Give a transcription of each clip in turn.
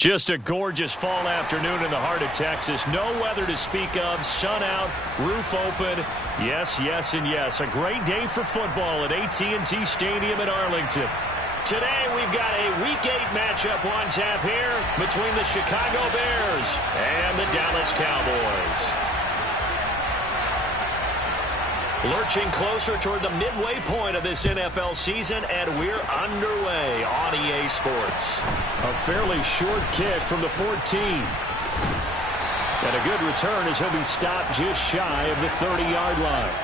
Just a gorgeous fall afternoon in the heart of Texas. No weather to speak of. Sun out, roof open. Yes, yes, and yes. A great day for football at AT&T Stadium in Arlington. Today we've got a Week 8 matchup on tap here between the Chicago Bears and the Dallas Cowboys. Lurching closer toward the midway point of this NFL season, and we're underway on EA Sports. A fairly short kick from the 14. And a good return as he'll be stopped just shy of the 30-yard line.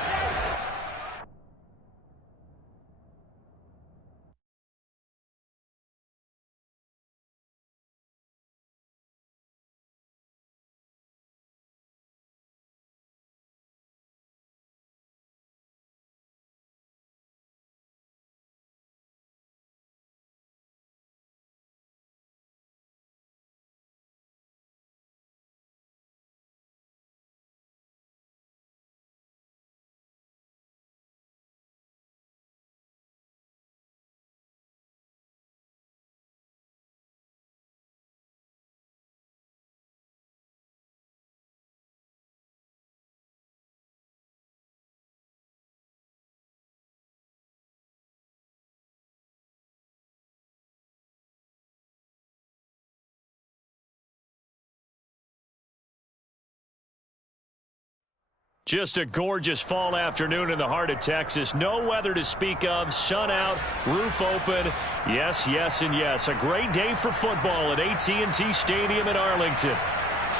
Just a gorgeous fall afternoon in the heart of Texas. No weather to speak of. Sun out, roof open. Yes, yes, and yes. A great day for football at AT&T Stadium in Arlington.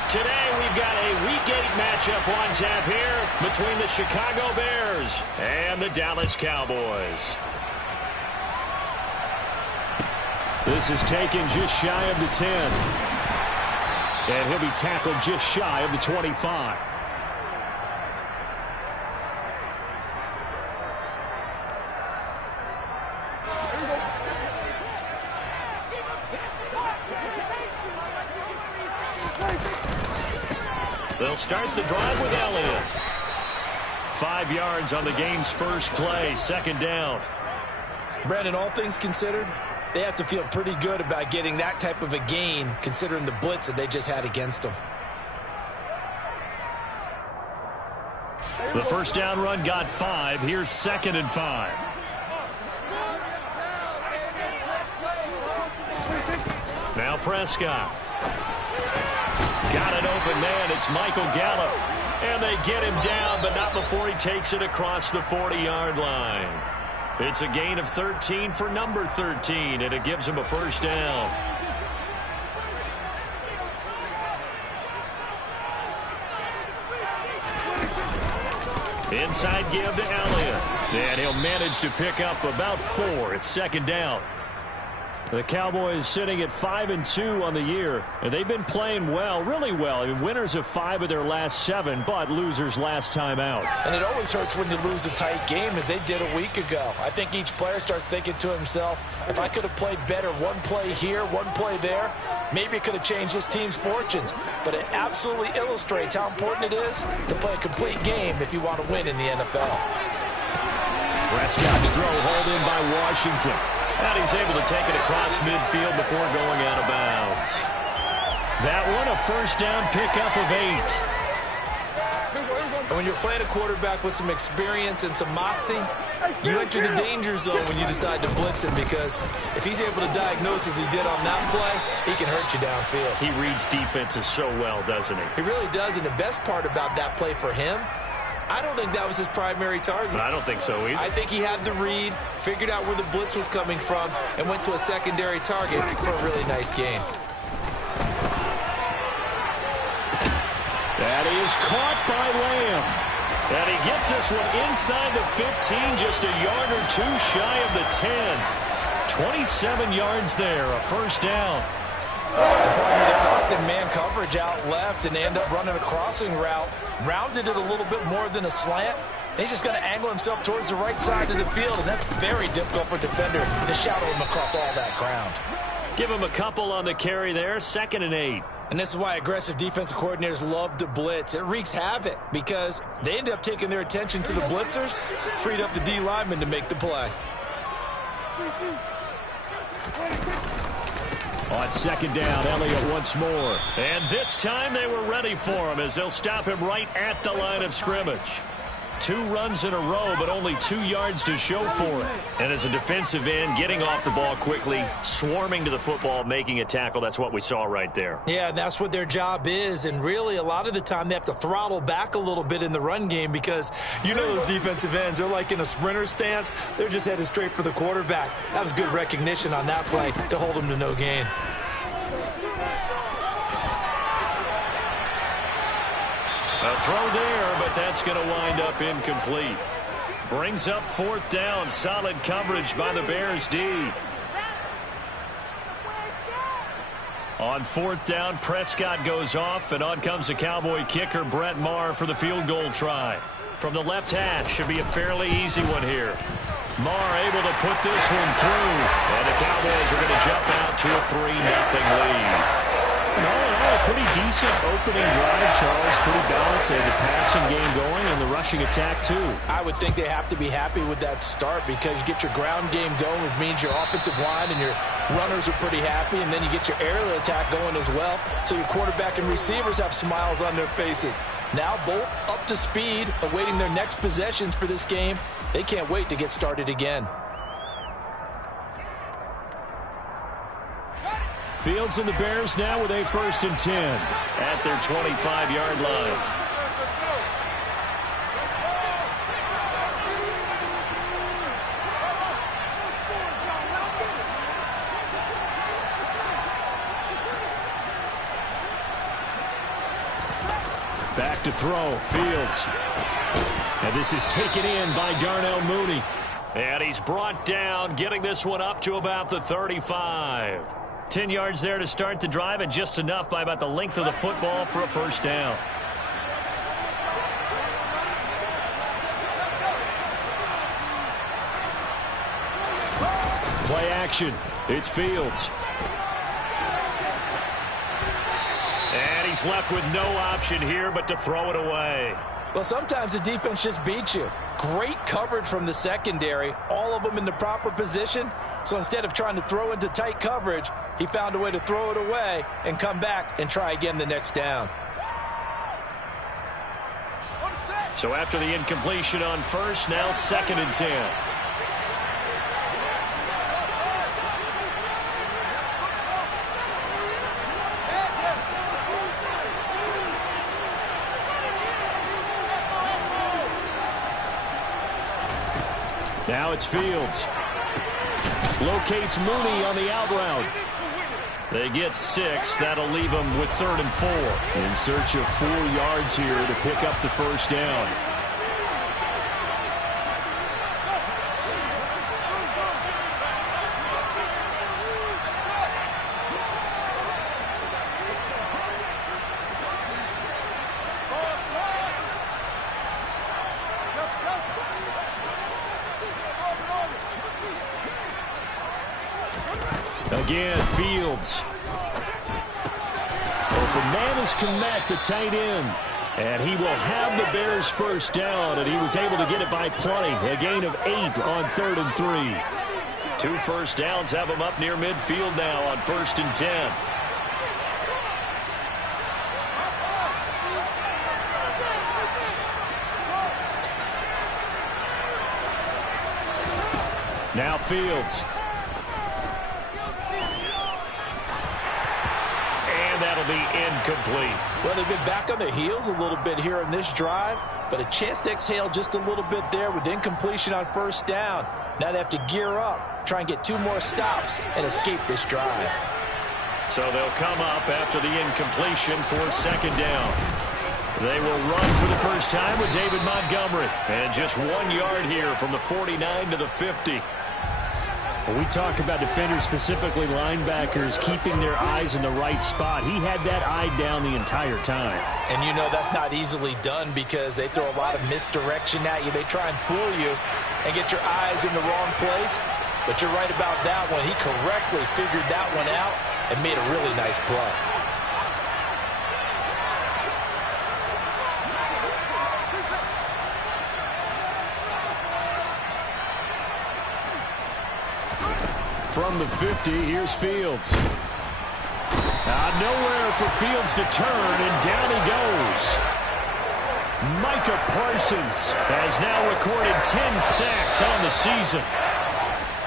Today we've got a Week 8 matchup on tap here between the Chicago Bears and the Dallas Cowboys. This is taken just shy of the 10. And he'll be tackled just shy of the 25. They'll start the drive with Elliott. 5 yards on the game's first play, second down. Brandon, all things considered, they have to feel pretty good about getting that type of a gain considering the blitz that they just had against them. The first down run got 5. Here's 2nd and 5. Now Prescott. Got an open man. It's Michael Gallup. And they get him down, but not before he takes it across the 40-yard line. It's a gain of 13 for number 13, and it gives him a first down. Inside give to Elliott. And he'll manage to pick up about 4. It's second down. The Cowboys sitting at 5-2 on the year, and they've been playing well, really well. I mean, winners of 5 of their last 7, but losers last time out. And it always hurts when you lose a tight game, as they did a week ago. I think each player starts thinking to himself, if I could have played better one play here, one play there, maybe it could have changed this team's fortunes. But it absolutely illustrates how important it is to play a complete game if you want to win in the NFL. Prescott's throw hauled in by Washington. And he's able to take it across midfield before going out of bounds. That one, a first down pickup of 8. And when you're playing a quarterback with some experience and some moxie, you enter the danger zone when you decide to blitz him, because if he's able to diagnose as he did on that play, he can hurt you downfield. He reads defenses so well, doesn't he? He really does, and the best part about that play for him, I don't think that was his primary target. I don't think so either. I think he had the read, figured out where the blitz was coming from, and went to a secondary target for a really nice game. That is caught by Lamb. And he gets this one inside the 15, just a yard or 2 shy of the 10. 27 yards there, a first down. They're locked in man coverage out left, and they end up running a crossing route. Rounded it a little bit more than a slant. And he's just going to angle himself towards the right side of the field, and that's very difficult for a defender to shadow him across all that ground. Give him a couple on the carry there, 2nd and 8. And this is why aggressive defensive coordinators love to blitz. It wreaks havoc because they end up taking their attention to the blitzers, freed up the D lineman to make the play. On second down, Elliott once more. And this time they were ready for him as they'll stop him right at the line of scrimmage. 2 runs in a row, but only 2 yards to show for it. And as a defensive end, getting off the ball quickly, swarming to the football, making a tackle, that's what we saw right there. Yeah, and that's what their job is. And really, a lot of the time, they have to throttle back a little bit in the run game because you know those defensive ends, they're like in a sprinter stance. They're just headed straight for the quarterback. That was good recognition on that play to hold them to no gain. A throw there, but that's going to wind up incomplete. Brings up 4th down. Solid coverage by the Bears D. On 4th down, Prescott goes off, and on comes the Cowboy kicker, Brett Maher, for the field goal try. From the left hash, should be a fairly easy one here. Maher able to put this one through, and the Cowboys are going to jump out to a 3-0 lead. All in all, a pretty decent opening drive, Charles. Pretty balanced. They had the passing game going and the rushing attack, too. I would think they have to be happy with that start because you get your ground game going, which means your offensive line and your runners are pretty happy, and then you get your aerial attack going as well, so your quarterback and receivers have smiles on their faces. Now both up to speed, awaiting their next possessions for this game. They can't wait to get started again. Fields and the Bears now with a 1st and 10 at their 25-yard line. Back to throw, Fields. And this is taken in by Darnell Mooney. And he's brought down, getting this one up to about the 35. 10 yards there to start the drive, and just enough by about the length of the football for a 1st down. Play action. It's Fields. And he's left with no option here but to throw it away. Well, sometimes the defense just beats you. Great coverage from the secondary, all of them in the proper position. So instead of trying to throw into tight coverage, he found a way to throw it away and come back and try again the next down. So after the incompletion on 1st, now 2nd and 10. Now it's Fields. Locates Mooney on the out route. They get 6. That'll leave them with 3rd and 4. In search of 4 yards here to pick up the 1st down. Again, Fields. Open man is Kmet, the tight end. And he will have the Bears 1st down, and he was able to get it by plenty. A gain of 8 on 3rd and 3. 2 first downs have him up near midfield now on 1st and 10. Now Fields. That'll be incomplete. Well, they've been back on their heels a little bit here in this drive, but a chance to exhale just a little bit there with incompletion on 1st down. Now they have to gear up, try and get 2 more stops and escape this drive. So they'll come up after the incompletion for 2nd down. They will run for the first time with David Montgomery. And just 1 yard here from the 49 to the 50. When we talk about defenders, specifically linebackers, keeping their eyes in the right spot, he had that eye down the entire time. And you know that's not easily done because they throw a lot of misdirection at you. They try and fool you and get your eyes in the wrong place. But you're right about that one. He correctly figured that one out and made a really nice play. From the 50, here's Fields. Nowhere for Fields to turn, and down he goes. Micah Parsons has now recorded 10 sacks on the season.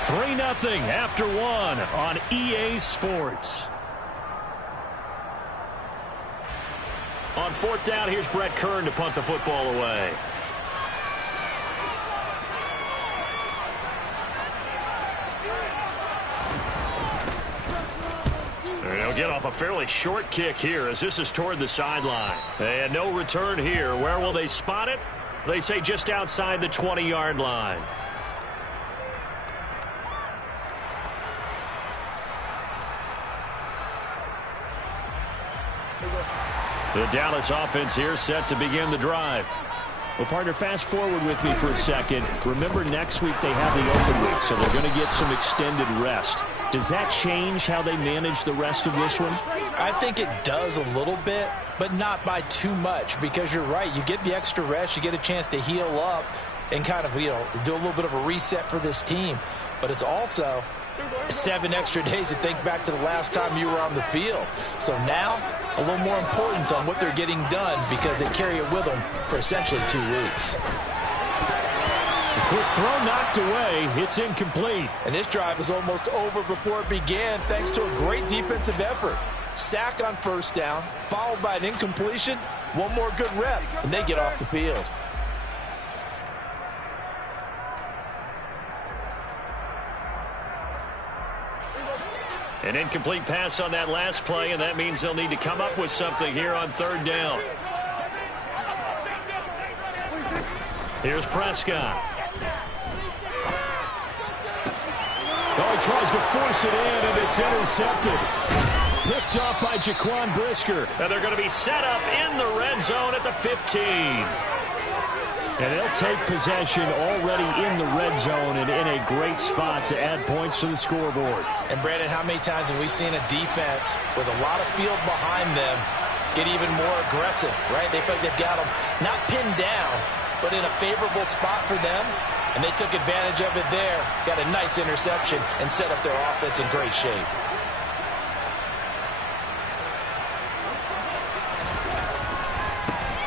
3-0 after one on EA Sports. On fourth down, here's Brett Kern to punt the football away. They'll get off a fairly short kick here as this is toward the sideline. And no return here. Where will they spot it? They say just outside the 20-yard line. The Dallas offense here set to begin the drive. Well, partner, fast forward with me for a second. Remember, next week they have the open week, so they're going to get some extended rest. Does that change how they manage the rest of this one? I think it does a little bit, but not by too much, because you're right. You get the extra rest. You get a chance to heal up and kind of, do a little bit of a reset for this team. But it's also 7 extra days to think back to the last time you were on the field. So now, a little more importance on what they're getting done because they carry it with them for essentially 2 weeks. A quick throw knocked away. It's incomplete. And this drive is almost over before it began thanks to a great defensive effort. Sack on first down, followed by an incompletion. One more good rep, and they get off the field. An incomplete pass on that last play, and that means they'll need to come up with something here on third down. Here's Prescott. Oh, he tries to force it in, and it's intercepted. Picked off by Jaquan Brisker. And they're going to be set up in the red zone at the 15. And they'll take possession already in the red zone and in a great spot to add points to the scoreboard. And, Brandon, how many times have we seen a defense with a lot of field behind them get even more aggressive, right? They feel like they've got them not pinned down, but in a favorable spot for them. And they took advantage of it there, got a nice interception, and set up their offense in great shape.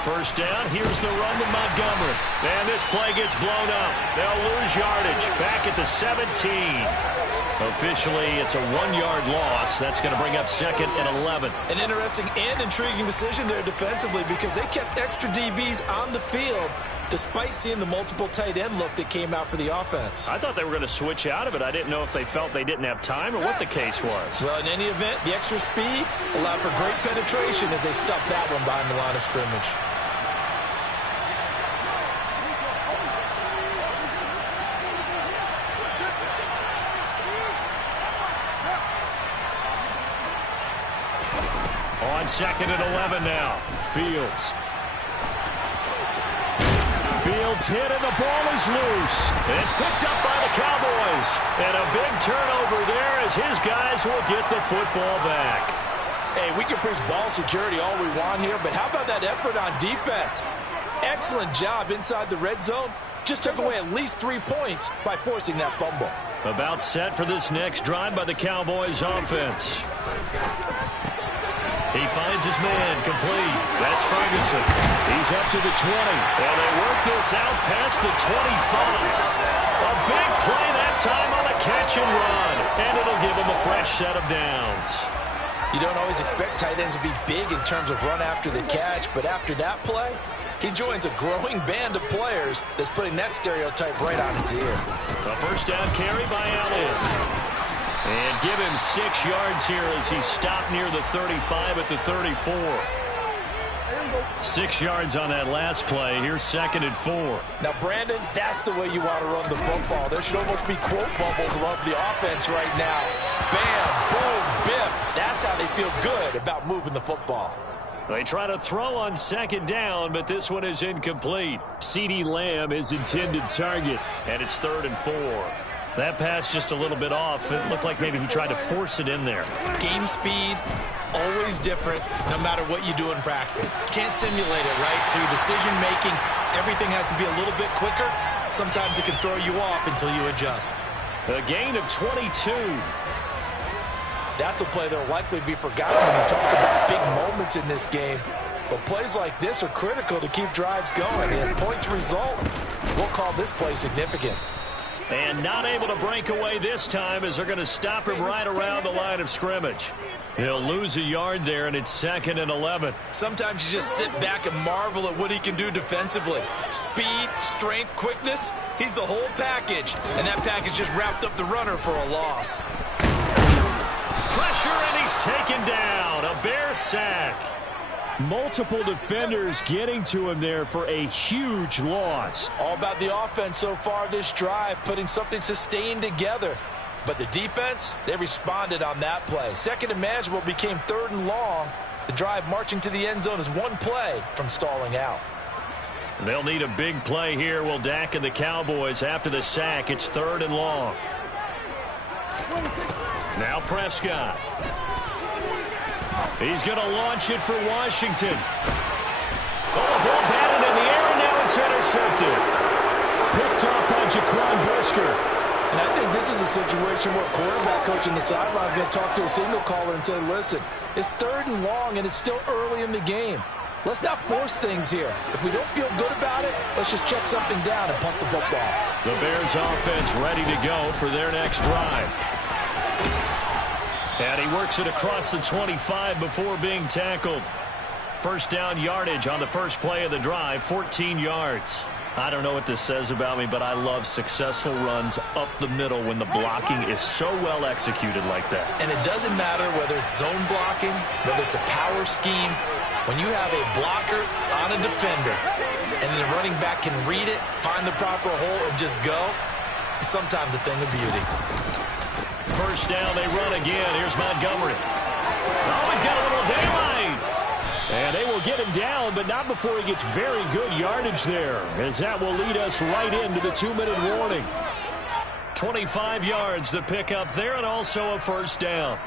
First down, here's the run to Montgomery. And this play gets blown up. They'll lose yardage back at the 17. Officially, it's a 1-yard loss. That's going to bring up 2nd and 11. An interesting and intriguing decision there defensively because they kept extra DBs on the field despite seeing the multiple tight end look that came out for the offense. I thought they were going to switch out of it. I didn't know if they felt they didn't have time or what the case was. Well, in any event, the extra speed allowed for great penetration as they stuffed that one behind the line of scrimmage. On 2nd and 11 now. Fields hit and the ball is loose. And it's picked up by the Cowboys. And a big turnover there as his guys will get the football back. Hey, we can preach ball security all we want here, but how about that effort on defense? Excellent job inside the red zone. Just took away at least 3 points by forcing that fumble. About set for this next drive by the Cowboys offense. He finds his man complete. That's Ferguson. He's up to the 20. And they work this out past the 25. A big play that time on a catch and run. And it'll give him a fresh set of downs. You don't always expect tight ends to be big in terms of run after the catch, but after that play, he joins a growing band of players that's putting that stereotype right on its ear. A first down carry by Allen. And give him 6 yards here as he's stopped near the 35 at the 34. 6 yards on that last play. Here's 2nd and 4. Now, Brandon, that's the way you want to run the football. There should almost be quote bubbles above the offense right now. Bam, boom, biff. That's how they feel good about moving the football. They try to throw on 2nd down, but this one is incomplete. CeeDee Lamb is intended target. And it's 3rd and 4. That pass just a little bit off. It looked like maybe he tried to force it in there. Game speed, always different, no matter what you do in practice. You can't simulate it, right? So your decision-making, everything has to be a little bit quicker. Sometimes it can throw you off until you adjust. A gain of 22. That's a play that will likely be forgotten when you talk about big moments in this game. But plays like this are critical to keep drives going. And points result, we'll call this play significant. And not able to break away this time as they're going to stop him right around the line of scrimmage. He'll lose a yard there, and it's 2nd and 11. Sometimes you just sit back and marvel at what he can do defensively. Speed, strength, quickness, he's the whole package. And that package just wrapped up the runner for a loss. Pressure, and he's taken down. A Bear sack. Multiple defenders getting to him there for a huge loss. All about the offense so far this drive, putting something sustained together. But the defense, they responded on that play. 2nd and manageable became 3rd and long. The drive marching to the end zone is one play from stalling out. They'll need a big play here. Will Dak and the Cowboys after the sack. It's 3rd and long. Now Prescott. He's going to launch it for Washington. Oh, ball batted in the air, and now it's intercepted. Picked off by Jaquan Brisker. And I think this is a situation where quarterback coach in the sideline is going to talk to a signal caller and say, listen, it's 3rd and long, and it's still early in the game. Let's not force things here. If we don't feel good about it, let's just check something down and punt the football. The Bears offense ready to go for their next drive. And he works it across the 25 before being tackled. First down yardage on the first play of the drive, 14 yards. I don't know what this says about me, but I love successful runs up the middle when the blocking is so well executed like that. And it doesn't matter whether it's zone blocking, whether it's a power scheme. When you have a blocker on a defender and then the running back can read it, find the proper hole, and just go, it's sometimes a thing of beauty. First down, they run again. Here's Montgomery. Oh, he's got a little daylight. And they will get him down, but not before he gets very good yardage there, as that will lead us right into the 2-minute warning. 25 yards the pickup there, and also a first down.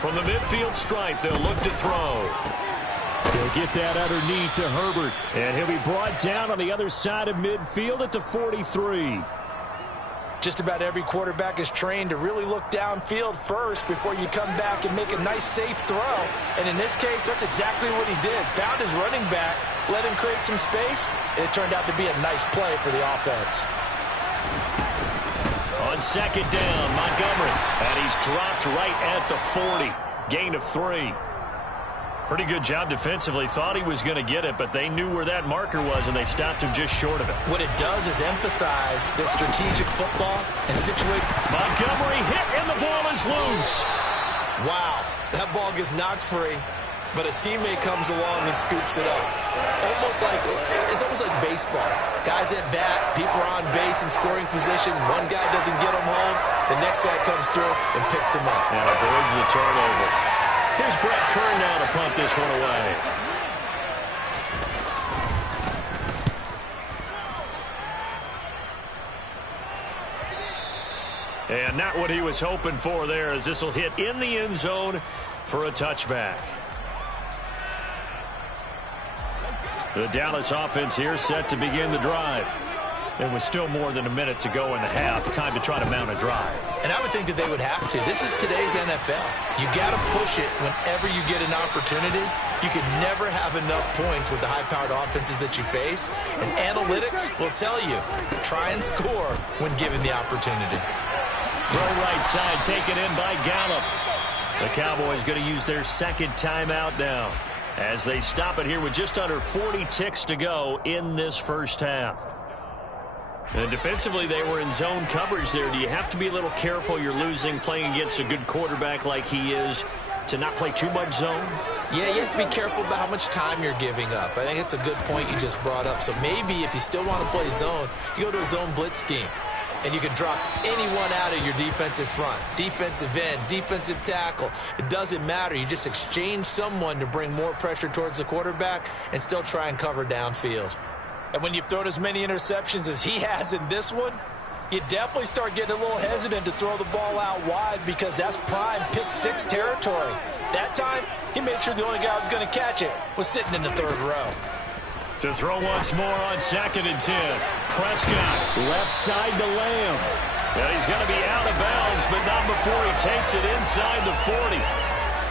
From the midfield stripe, they'll look to throw. They'll get that underneath to Herbert. And he'll be brought down on the other side of midfield at the 43. Just about every quarterback is trained to really look downfield first before you come back and make a nice, safe throw. And in this case, that's exactly what he did. Found his running back, let him create some space, and it turned out to be a nice play for the offense. On second down, Montgomery. And he's dropped right at the 40. Gain of 3. Pretty good job defensively. Thought he was going to get it, but they knew where that marker was, and they stopped him just short of it. What it does is emphasize that strategic football and situate. Montgomery hit, and the ball is loose. Wow, that ball gets knocked free, but a teammate comes along and scoops it up. It's almost like baseball. Guys at bat, people are on base in scoring position. One guy doesn't get him home. The next guy comes through and picks him up. And avoids the turnover. Here's Brett Kern now to punt this one away. And not what he was hoping for there, as this will hit in the end zone for a touchback. The Dallas offense here set to begin the drive. There was still more than a minute to go in the half. Time to try to mount a drive. And I would think that they would have to. This is today's NFL. You got to push it whenever you get an opportunity. You can never have enough points with the high-powered offenses that you face. And analytics will tell you, try and score when given the opportunity. Throw right side taken in by Gallup. The Cowboys going to use their second timeout now, as they stop it here with just under 40 ticks to go in this first half. And defensively, they were in zone coverage there. Do you have to be a little careful? You're losing, playing against a good quarterback like he is, to not play too much zone? Yeah, you have to be careful about how much time you're giving up. I think it's a good point you just brought up. So maybe if you still want to play zone, you go to a zone blitz scheme. And you can drop anyone out of your defensive front, defensive end, defensive tackle. It doesn't matter. You just exchange someone to bring more pressure towards the quarterback and still try and cover downfield. And when you've thrown as many interceptions as he has in this one, You definitely start getting a little hesitant to throw the ball out wide because that's prime pick six territory. That time, he made sure the only guy who was going to catch it was sitting in the third row. To throw once more on 2nd and 10. Prescott, left side to Lamb. Well, he's going to be out of bounds, but not before he takes it inside the 40.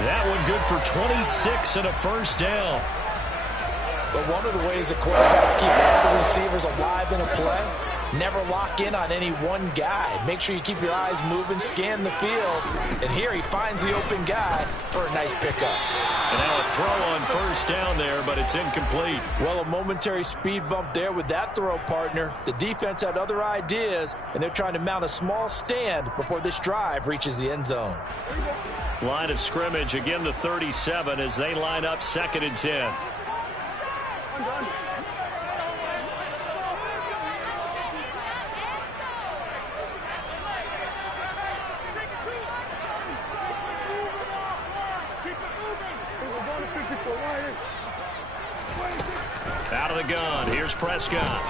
That one good for 26 and a first down. But one of the ways that quarterbacks keep all the receivers alive in a play, never lock in on any one guy. Make sure you keep your eyes moving, scan the field. And here he finds the open guy for a nice pickup. And now a throw on first down there, but it's incomplete. Well, a momentary speed bump there with that throw, partner. The defense had other ideas, and they're trying to mount a small stand before this drive reaches the end zone. Line of scrimmage, again the 37 as they line up 2nd and 10. Out of the gun. Here's Prescott.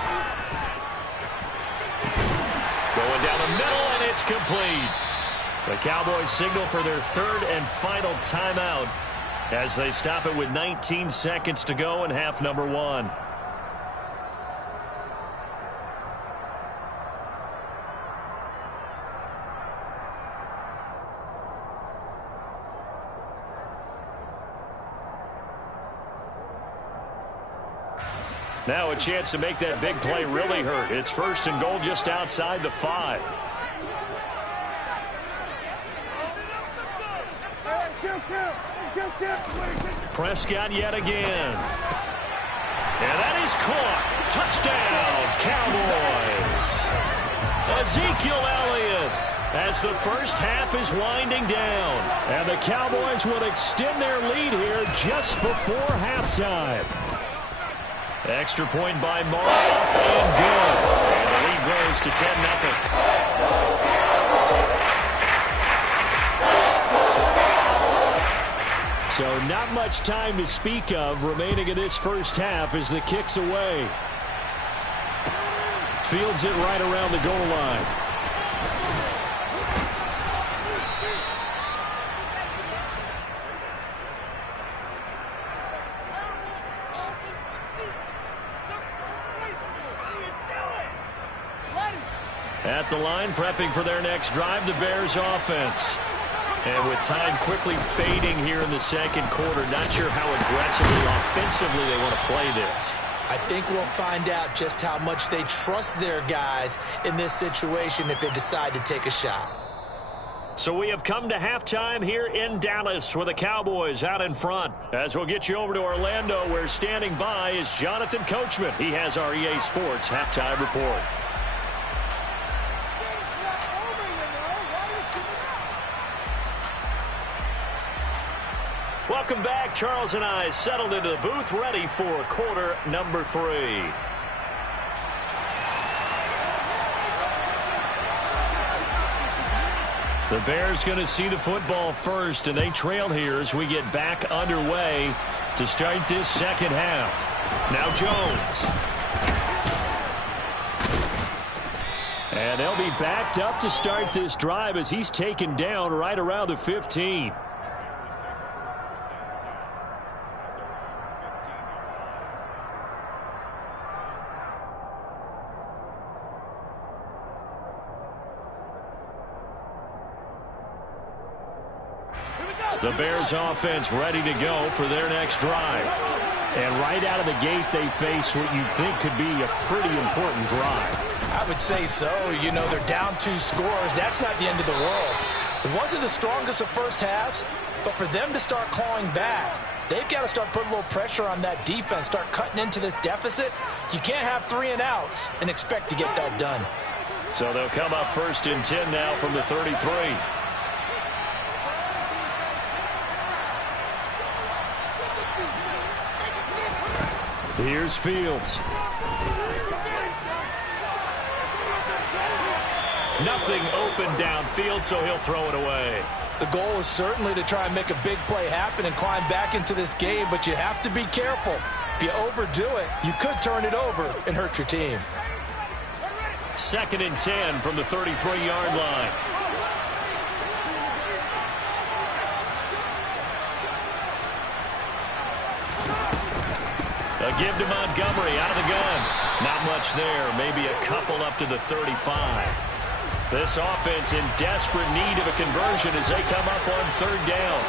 Going down the middle, and it's complete. The Cowboys signal for their third and final timeout as they stop it with 19 seconds to go in half number 1. Now a chance to make that big play really hurt. It's 1st and goal just outside the 5. Prescott yet again. And that is caught. Touchdown, Cowboys. Ezekiel Elliott as the first half is winding down. And the Cowboys will extend their lead here just before halftime. Extra point by Marr, up and good. And the lead grows to 10-0. So not much time to speak of remaining in this first half as the kick's away. Fields it right around the goal line. At the line, prepping for their next drive, the Bears offense. And with time quickly fading here in the second quarter, not sure how aggressively, offensively they want to play this. I think we'll find out just how much they trust their guys in this situation if they decide to take a shot. So we have come to halftime here in Dallas with the Cowboys out in front. As we'll get you over to Orlando, where standing by is Jonathan Coachman. He has our EA Sports halftime report. Welcome back. Charles and I settled into the booth, ready for quarter number 3. The Bears going to see the football first, and they trail here as we get back underway to start this second half. Now Jones. And they'll be backed up to start this drive as he's taken down right around the 15. The Bears offense ready to go for their next drive. And right out of the gate, they face what you think could be a pretty important drive. I would say so. You know, they're down 2 scores. That's not the end of the world. It wasn't the strongest of first halves, but for them to start clawing back, they've got to start putting a little pressure on that defense, start cutting into this deficit. You can't have 3 and outs and expect to get that done. So they'll come up 1st and 10 now from the 33. Here's Fields. Nothing open downfield, so he'll throw it away. The goal is certainly to try and make a big play happen and climb back into this game, but you have to be careful. If you overdo it, you could turn it over and hurt your team. 2nd and 10 from the 33-yard line. A give to Montgomery out of the gun. Not much there. Maybe a couple up to the 35. This offense in desperate need of a conversion as they come up on 3rd down.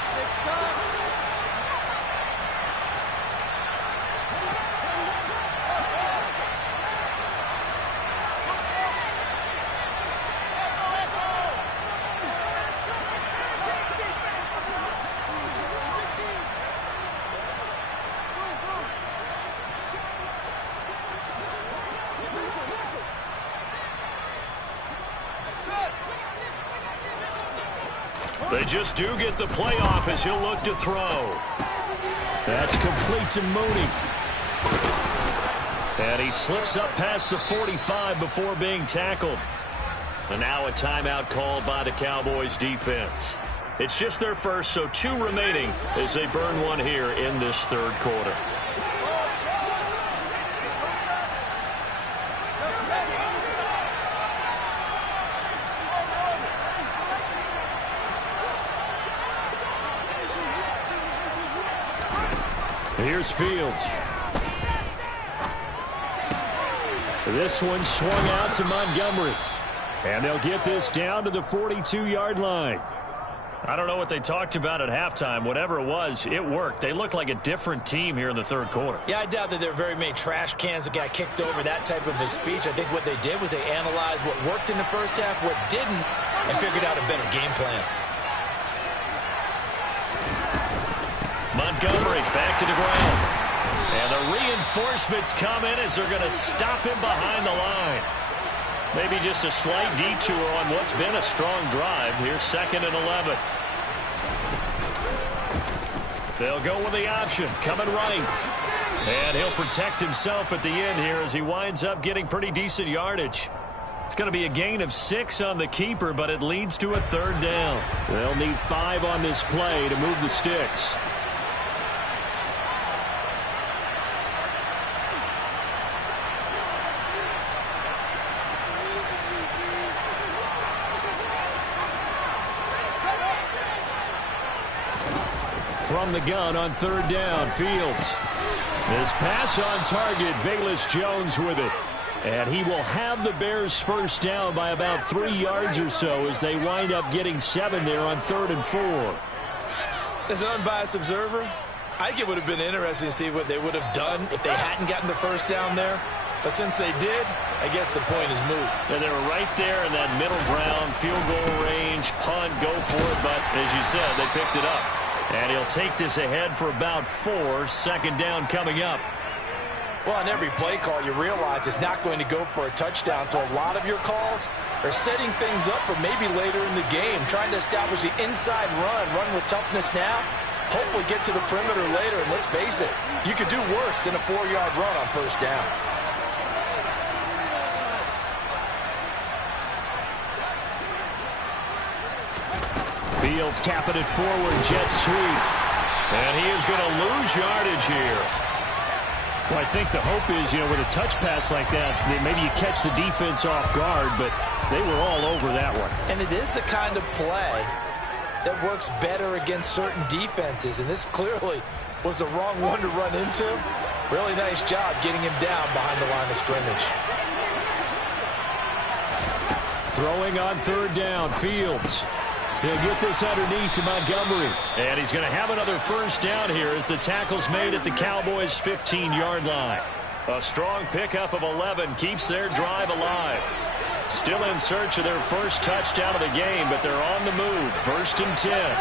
They just do get the playoff as he'll look to throw. That's complete to Mooney. And he slips up past the 45 before being tackled. And now a timeout called by the Cowboys defense. It's just their first, so 2 remaining as they burn one here in this 3rd quarter. Here's Fields. This one swung out to Montgomery. And they'll get this down to the 42-yard line. I don't know what they talked about at halftime. Whatever it was, it worked. They look like a different team here in the 3rd quarter. Yeah, I doubt that there are very many trash cans that got kicked over, that type of a speech. I think what they did was they analyzed what worked in the first half, what didn't, and figured out a better game plan. Montgomery back to the ground. And the reinforcements come in as they're going to stop him behind the line. Maybe just a slight detour on what's been a strong drive. Here's 2nd and 11. They'll go with the option. Coming right. And he'll protect himself at the end here as he winds up getting pretty decent yardage. It's going to be a gain of 6 on the keeper, but it leads to a 3rd down. They'll need 5 on this play to move the sticks. From the gun on 3rd down, Fields. His pass on target, Velus Jones with it. And he will have the Bears first down by about 3 yards or so as they wind up getting 7 there on 3rd and 4. As an unbiased observer, I think it would have been interesting to see what they would have done if they hadn't gotten the first down there. But since they did, I guess the point is moot. And they were right there in that middle ground, field goal range, punt, go for it. But as you said, they picked it up. And he'll take this ahead for about 4. 2nd down coming up. Well, on every play call, you realize it's not going to go for a touchdown. So a lot of your calls are setting things up for maybe later in the game, trying to establish the inside run with toughness now, hopefully get to the perimeter later. And let's face it, you could do worse than a 4-yard run on 1st down. Fields tapping it forward, jet sweep. And he is going to lose yardage here. Well, I think the hope is, with a touch pass like that, maybe you catch the defense off guard, but they were all over that one. And it is the kind of play that works better against certain defenses, and this clearly was the wrong one to run into. Really nice job getting him down behind the line of scrimmage. Throwing on 3rd down, Fields. He'll get this underneath to Montgomery. And he's going to have another first down here as the tackle's made at the Cowboys' 15-yard line. A strong pickup of 11 keeps their drive alive. Still in search of their first touchdown of the game, but they're on the move. 1st and 10.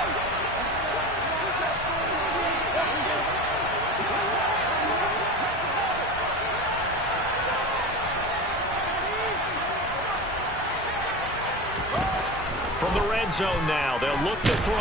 From the red zone now, they'll look to throw.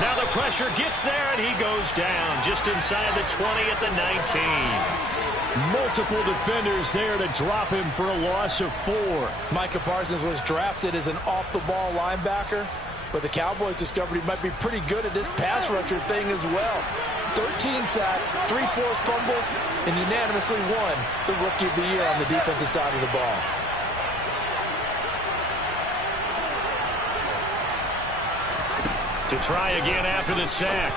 Now the pressure gets there, and he goes down just inside the 20 at the 19. Multiple defenders there to drop him for a loss of 4. Micah Parsons was drafted as an off-the-ball linebacker, but the Cowboys discovered he might be pretty good at this pass rusher thing as well. 13 sacks, 3 forced fumbles, and unanimously won the Rookie of the Year on the defensive side of the ball. To try again after the sack.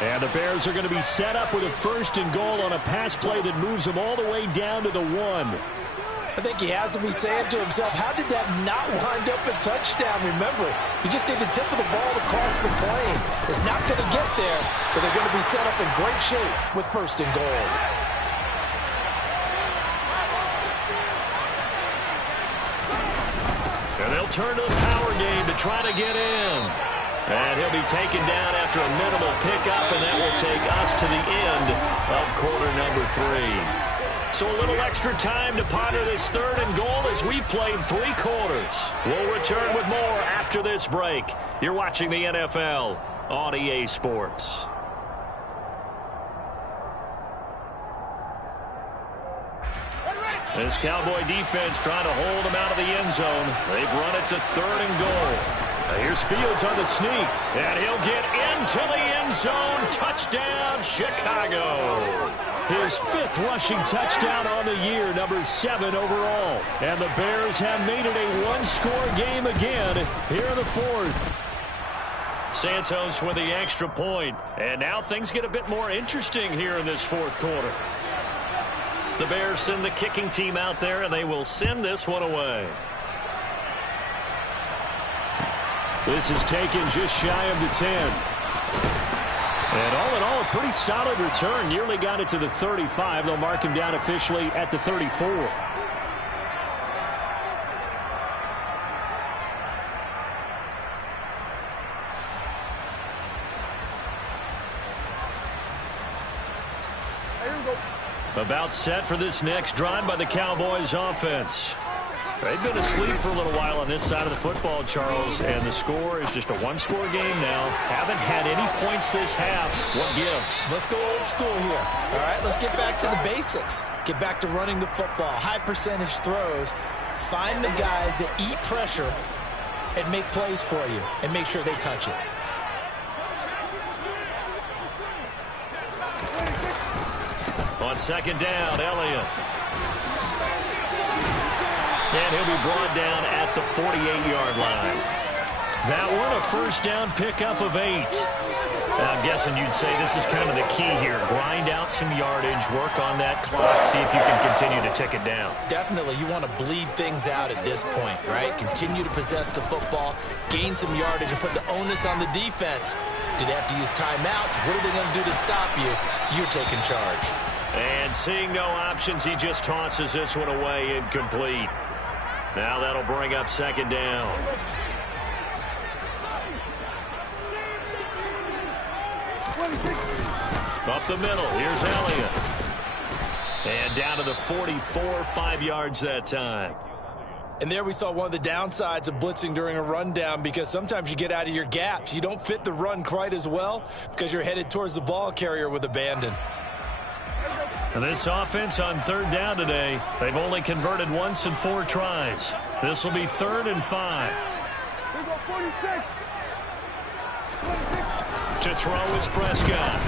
And the Bears are going to be set up with a 1st and goal on a pass play that moves them all the way down to the 1. I think he has to be saying to himself, how did that not wind up a touchdown? Remember, you just need the tip of the ball to cross the plane. It's not going to get there, but they're going to be set up in great shape with 1st and goal. And they'll turn to the power game to try to get in. And he'll be taken down after a minimal pickup, and that will take us to the end of quarter number 3. So a little extra time to ponder this 3rd and goal as we played 3 quarters. We'll return with more after this break. You're watching the NFL on EA Sports. This Cowboy defense trying to hold him out of the end zone. They've run it to 3rd and goal. Here's Fields on the sneak. And he'll get into the end zone. Touchdown, Chicago. His 5th rushing touchdown on the year, number 7 overall. And the Bears have made it a 1-score game again here in the 4th. Santos with the extra point. And now things get a bit more interesting here in this 4th quarter. The Bears send the kicking team out there, and they will send this one away. This is taken just shy of the 10. And all in all, a pretty solid return. Nearly got it to the 35. They'll mark him down officially at the 34. About set for this next drive by the Cowboys offense. They've been asleep for a little while on this side of the football, Charles, and the score is just a 1-score game now. Haven't had any points this half. What gives? Let's go old school here. All right, let's get back to the basics. Get back to running the football, high percentage throws. Find the guys that eat pressure and make plays for you and make sure they touch it. On 2nd down, Elliott. And he'll be brought down at the 48-yard line. That one, a 1st down pickup of 8. I'm guessing you'd say this is kind of the key here. Grind out some yardage, work on that clock, see if you can continue to tick it down. Definitely, you want to bleed things out at this point, right? Continue to possess the football, gain some yardage, and put the onus on the defense. Do they have to use timeouts? What are they going to do to stop you? You're taking charge. And seeing no options, he just tosses this one away, incomplete. Now that'll bring up 2nd down. Up the middle, here's Elliott. And down to the 44, 5 yards that time. And there we saw one of the downsides of blitzing during a rundown, because sometimes you get out of your gaps. You don't fit the run quite as well because you're headed towards the ball carrier with abandon. And this offense on 3rd down today, they've only converted once in 4 tries. This will be 3rd and 5. To throw is Prescott.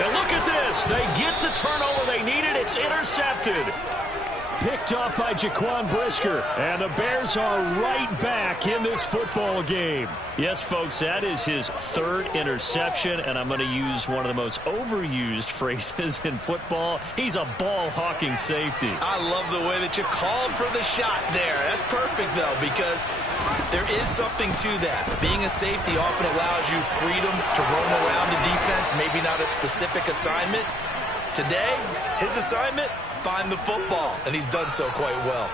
And look at this. They get the turnover they needed. It's intercepted. Picked off by Jaquan Brisker. And the Bears are right back in this football game. Yes, folks, that is his 3rd interception, and I'm going to use one of the most overused phrases in football. He's a ball-hawking safety. I love the way that you called for the shot there. That's perfect, though, because there is something to that. Being a safety often allows you freedom to roam around the defense, maybe not a specific assignment. Today, his assignment, find the football, and he's done so quite well.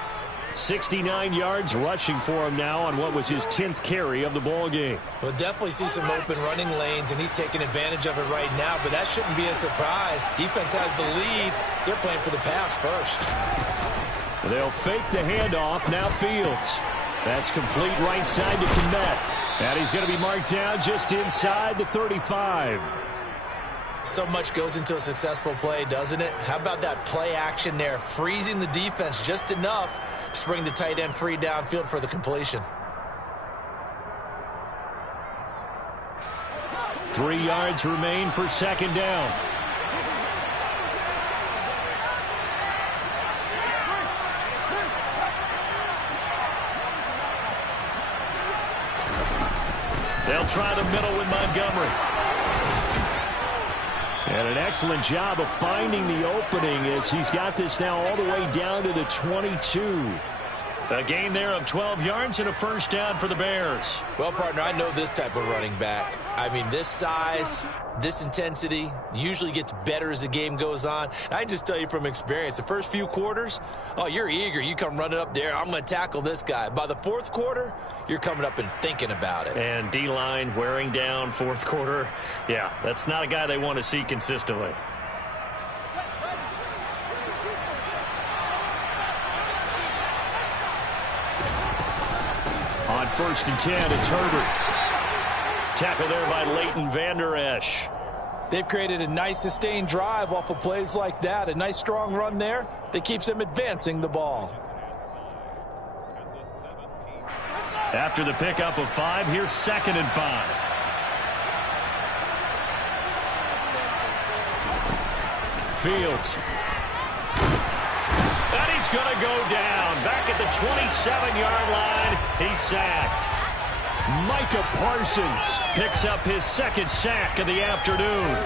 69 yards rushing for him now on what was his 10th carry of the ball game. We'll definitely see some open running lanes, and he's taking advantage of it right now, but that shouldn't be a surprise. Defense has the lead. They're playing for the pass first. They'll fake the handoff. Now Fields. That's complete right side to Kmet. And he's going to be marked down just inside the 35. So much goes into a successful play, doesn't it? How about that play action there? Freezing the defense just enough to bring the tight end free downfield for the completion. 3 yards remain for second down. They'll try the middle with Montgomery. And an excellent job of finding the opening as he's got this now all the way down to the 22. A gain there of 12 yards and a first down for the Bears. Well, partner, I know this type of running back. I mean, this size, this intensity usually gets better as the game goes on. And I just tell you from experience, the first few quarters, oh, you're eager. You come running up there, I'm going to tackle this guy. By the fourth quarter, you're coming up and thinking about it. And D-line wearing down fourth quarter. Yeah, that's not a guy they want to see consistently. On 1st and 10, it's Herbert. Tackle there by Leighton Vander Esch. They've created a nice sustained drive off of plays like that. A nice strong run there that keeps them advancing the ball. After the pickup of 5, here's 2nd and 5. Fields. And he's going to go down. Back at the 27-yard line. He's sacked. Micah Parsons Picks up his 2nd sack of the afternoon.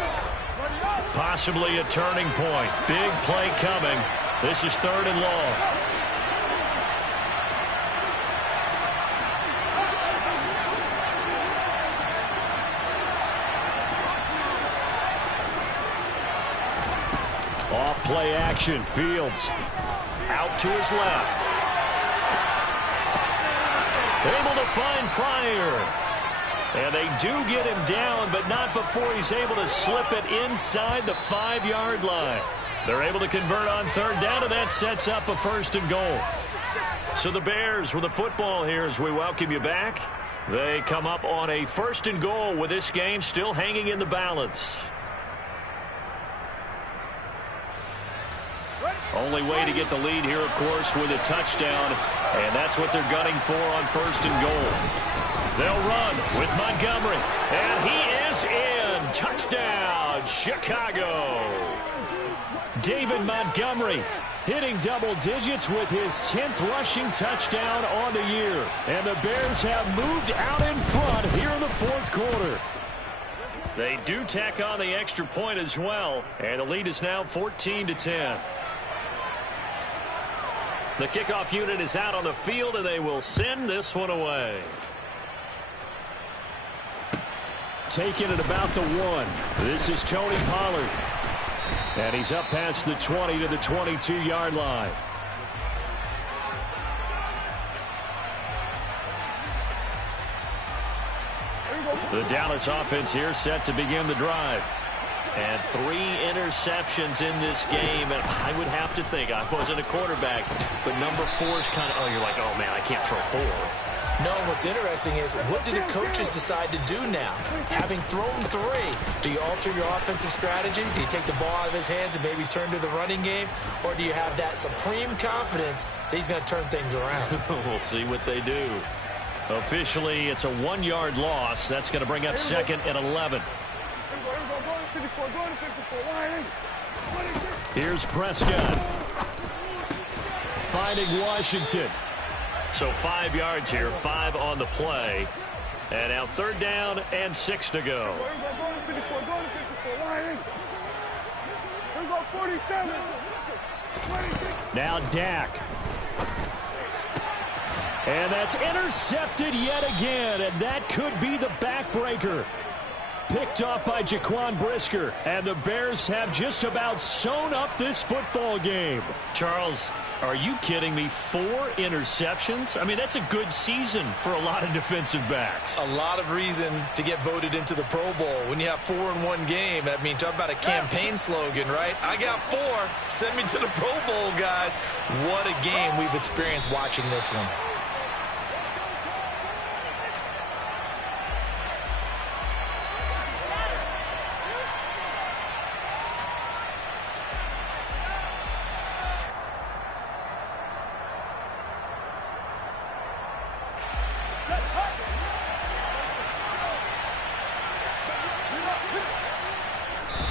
Possibly a turning point. Big play coming. This is 3rd and long. Off play action. Fields Out to his left. Able to find Pryor. And they do get him down, but not before he's able to slip it inside the 5-yard line. They're able to convert on 3rd down, and that sets up a 1st and goal. So the Bears with the football here as we welcome you back. They come up on a 1st and goal with this game still hanging in the balance. Only way to get the lead here, of course, with a touchdown. And that's what they're gunning for on 1st and goal. They'll run with Montgomery. And he is in. Touchdown, Chicago. David Montgomery hitting double digits with his 10th rushing touchdown on the year. And the Bears have moved out in front here in the 4th quarter. They do tack on the extra point as well. And the lead is now 14-10. The kickoff unit is out on the field, and they will send this one away. Taking it about the 1. This is Tony Pollard. And he's up past the 20 to the 22-yard line. The Dallas offense here set to begin the drive. And 3 interceptions in this game. And I would have to think, I wasn't a quarterback, but number 4 is kind of, oh, you're like, oh, man, I can't throw 4. No, what's interesting is, what do the coaches decide to do now? Having thrown 3, do you alter your offensive strategy? Do you take the ball out of his hands and maybe turn to the running game? Or do you have that supreme confidence that he's going to turn things around? We'll see what they do. Officially, it's a 1-yard loss. That's going to bring up 2nd and 11. Here's Prescott. Finding Washington. So 5 yards here, 5 on the play. And now 3rd down and 6 to go. Now Dak. And that's intercepted yet again. And that could be the backbreaker. Picked off by Jaquan Brisker. And the Bears have just about sewn up this football game. Charles, are you kidding me? 4 interceptions? I mean, that's a good season for a lot of defensive backs. A lot of reason to get voted into the Pro Bowl. When you have 4 in one game, I mean, talk about a campaign slogan, right? I got 4. Send me to the Pro Bowl, guys. What a game we've experienced watching this one.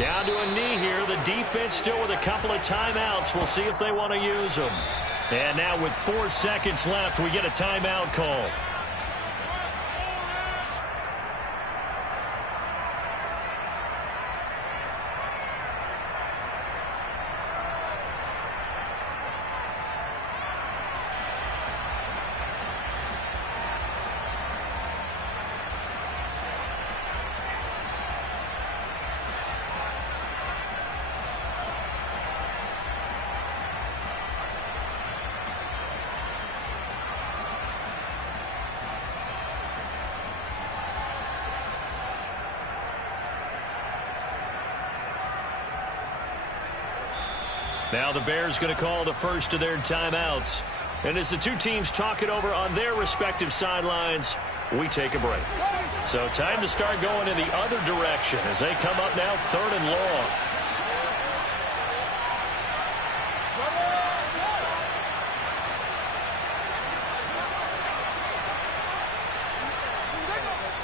Down to a knee here. The defense still with a couple of timeouts. We'll see if they want to use them. And now with 4 seconds left, we get a timeout call. Now the Bears going to call the first of their timeouts. And as the two teams talk it over on their respective sidelines, we take a break. So time to start going in the other direction as they come up now 3rd and long.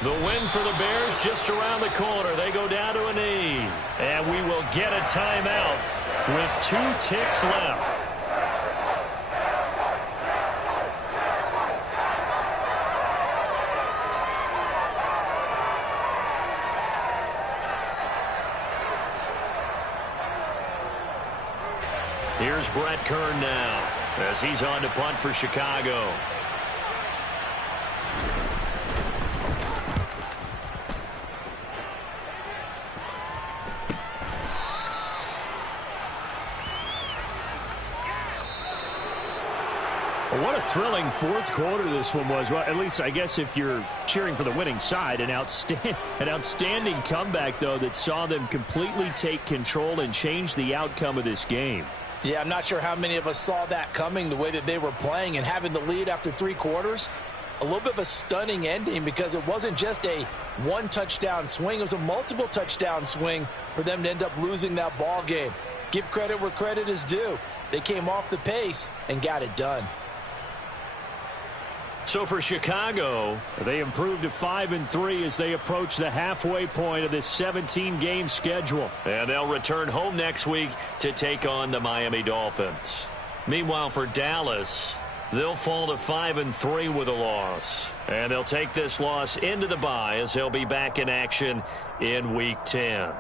The win for the Bears just around the corner. They go down to a knee. And we will get a timeout with 2 ticks left. Here's Brett Kern now as he's on to punt for Chicago. What a thrilling 4th quarter this one was. Well, at least I guess if you're cheering for the winning side, an outstanding comeback, though, that saw them completely take control and change the outcome of this game. Yeah, I'm not sure how many of us saw that coming, the way that they were playing and having the lead after 3 quarters. A little bit of a stunning ending because it wasn't just a 1-touchdown swing. It was a multiple touchdown swing for them to end up losing that ball game. Give credit where credit is due. They came off the pace and got it done. So for Chicago, they improved to 5-3 as they approach the halfway point of this 17-game schedule. And they'll return home next week to take on the Miami Dolphins. Meanwhile, for Dallas, they'll fall to 5-3 with a loss. And they'll take this loss into the bye as they'll be back in action in Week 10.